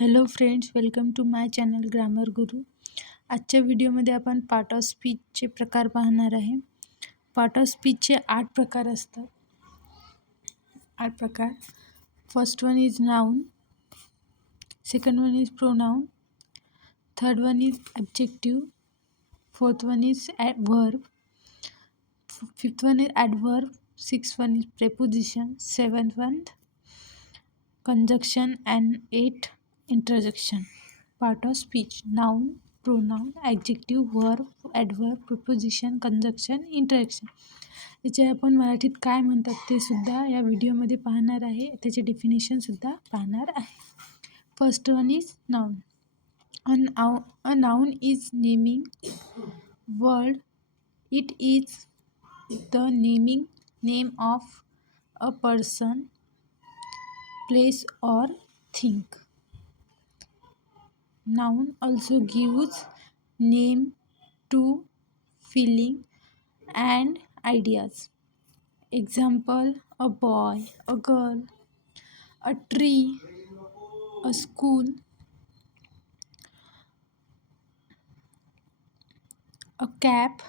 Hello friends, welcome to my channel grammar guru. आजच्या व्हिडिओमध्ये आपण पार्ट ऑफ स्पीचचे प्रकार पाहणार आहे. पार्ट ऑफ स्पीचचे 8 प्रकार असतात. 8 प्रकार. First one is noun, second one is pronoun, third one is objective, fourth one is verb, fifth one is adverb, sixth one is preposition, seventh one conjunction, and 8 interjection. Part of speech: noun, pronoun, adjective, verb, adverb, preposition, conjunction, interjection. याचे आपण मराठीत काय म्हणतात ते सुद्धा या व्हिडिओमध्ये पाहणार आहे. त्याचे डेफिनेशन सुद्धा पाहणार आहे. First one is noun. A noun is naming word. It is the name of a person, place or thing. Noun also gives name to feeling and ideas. Example: a boy, a girl, a tree, a school, a cap,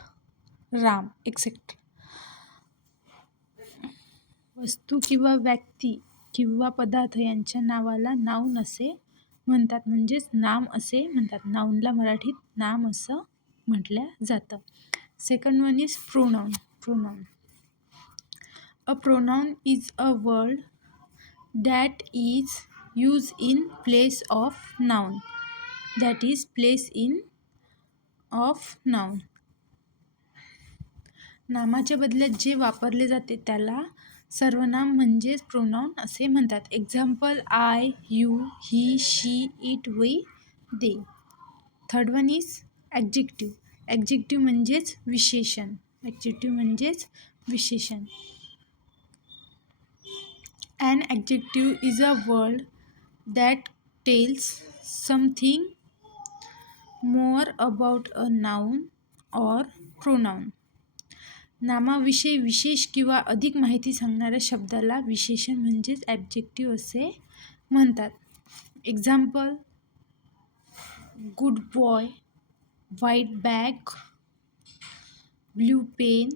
Ram, etc. वस्तू किंवा व्यक्ती किंवा पदार्थ यांच्या नावाला noun असे म्हणतात, म्हणजेच नाम असे म्हणतात. नाउनला मराठीत नाम असं म्हटलं जातं. Second one is pronoun. A pronoun is a word that is use in place of noun. नामाच्या बदल्यात जे वापरले जाते त्याला सर्वनाम म्हणजेच प्रोनाउन असे म्हणतात. Example: I, you, he, she, it, we, they. Third one is adjective. Adjective म्हणजेच विशेषण. An adjective is a word that tells something more about a noun or pronoun. नामाविषयी विशेष किंवा अधिक माहिती सांगणाऱ्या शब्दाला विशेषण म्हणजेच ॲब्जेक्टिव्ह असे म्हणतात. Example: good boy, white bag, blue pen,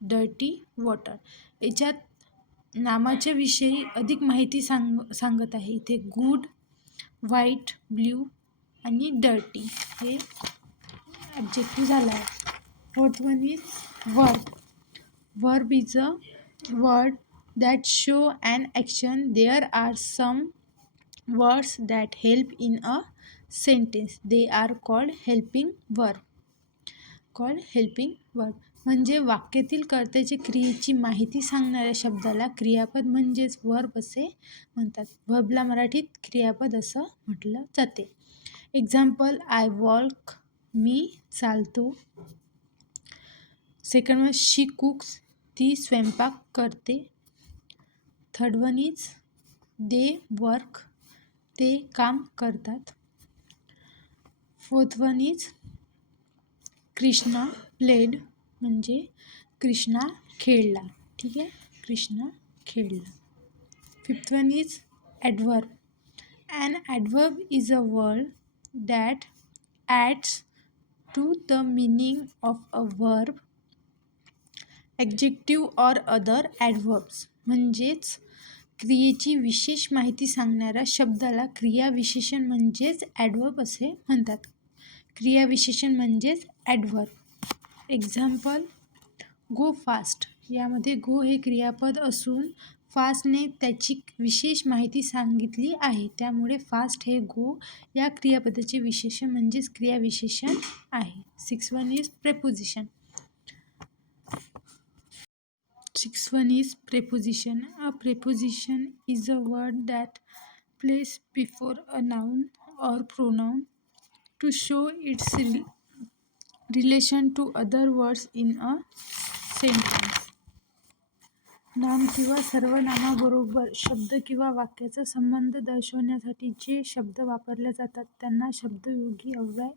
dirty water. याच्यात नामाच्या विषयी अधिक माहिती सांगत आहे. इथे गुड, व्हाईट, ब्ल्यू आणि डर्टी हे ॲब्जेक्टिव्ह झाला आहे. Fourth one is verb. Verb is a word that show an action. There are some words that help in a sentence. They are called helping verb. म्हणजे वाक्यातील कर्त्याची क्रियेची माहिती सांगणाऱ्या शब्दाला क्रियापद म्हणजेच वर्ब असे म्हणतात. वर्बला मराठीत क्रियापद असं म्हटलं जाते. एक्झाम्पल: आय वॉक, मी चालतो. सेकंड वन, शी कुक्स, ती स्वयंपाक करते. Third one is they work, ते काम करतात. Fourth one is Krishna played, म्हणजे कृष्णा खेळला. ठीक आहे, कृष्णा खेळला. Fifth one is adverb. An adverb is a word that adds to the meaning of a verb, objective or other adverbs. म्हणजेच क्रियेची विशेष माहिती सांगणाऱ्या शब्दाला क्रियाविशेषण म्हणजेच ॲडवर्ब असे म्हणतात. क्रियाविशेषण म्हणजेच ॲडवर्ब. एक्झाम्पल: गो फास्ट. यामध्ये गो हे क्रियापद असून फास्टने त्याची विशेष माहिती सांगितली आहे, त्यामुळे फास्ट हे गो या क्रियापदाचे विशेषण म्हणजेच क्रियाविशेषण आहे. Six one is preposition. A preposition is a word that placed before a noun or pronoun to show its relation to other words in a sentence. नाम किंवा सर्वनामाबरोबर शब्द किंवा वाक्याचा संबंध दर्शवण्यासाठी जे शब्द वापरले जातात त्यांना शब्दयोगी अव्यय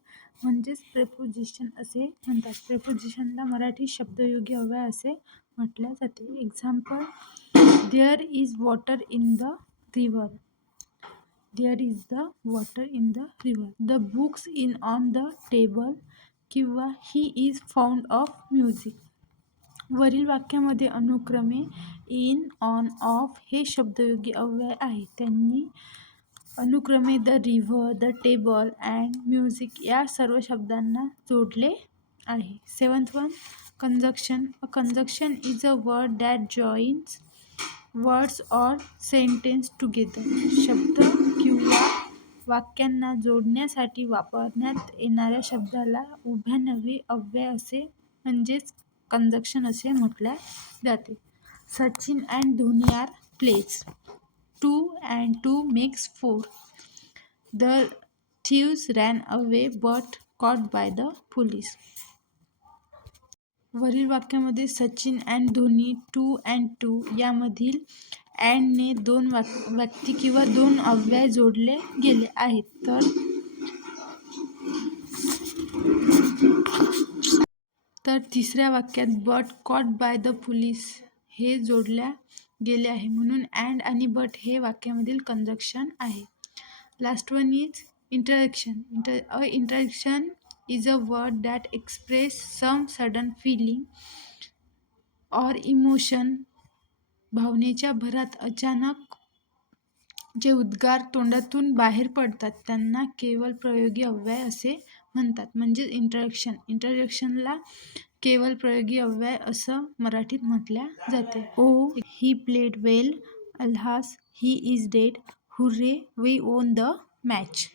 म्हणजेच प्रेपोजिशन असे म्हणतात. प्रेपोजिशनला मराठी शब्दयोगी अव्यय असे म्हटले जाते. Example: there is water in the river. There is the water in the river. The books in on the table किंवा he is found of music. वरील वाक्यामध्ये अनुक्रमे इन, ऑन, ऑफ हे शब्दयोगी अव्यय आहेत. त्यांनी अनुक्रमे the river, the table and music या सर्व शब्दांना जोडले आहे. 7th one, conjunction. A conjunction is a word that joins words or sentence together. शब्द किंवा वाक्यांना जोडण्यासाठी वापरण्यात येणाऱ्या शब्दाला उभयनामी अव्यय असे म्हणजेच कंजक्शन असे म्हटले जाते. Sachin and Dhoni are plays. 2 and 2 makes 4. The thieves ran away but caught by the police. वरील वाक्यामध्ये सचिन अँड धोनी 2 and 2 यामधील अँडने दोन व्यक्ती किंवा दोन अव्यय जोडले गेले आहेत. तर तिसऱ्या वाक्यात but caught by the police हे जोडल्या गेले आहे, म्हणून अँड आणि बट हे वाक्यामधील कंजक्शन आहे. Last one is interjection. Interjection is a word that express some sudden feeling or emotion. भावनेच्या भरात अचानक जे उद्गार तोंडातून बाहेर पडतात त्यांना केवळ प्रयोगी अव्यय असे म्हणतात, म्हणजेच इंटरजेक्शन. इंटरजेक्शनला केवळ प्रयोगी अव्यय असं मराठीत म्हटल्या जाते. Oh he played well. Alas he is dead. Hurray we won the match.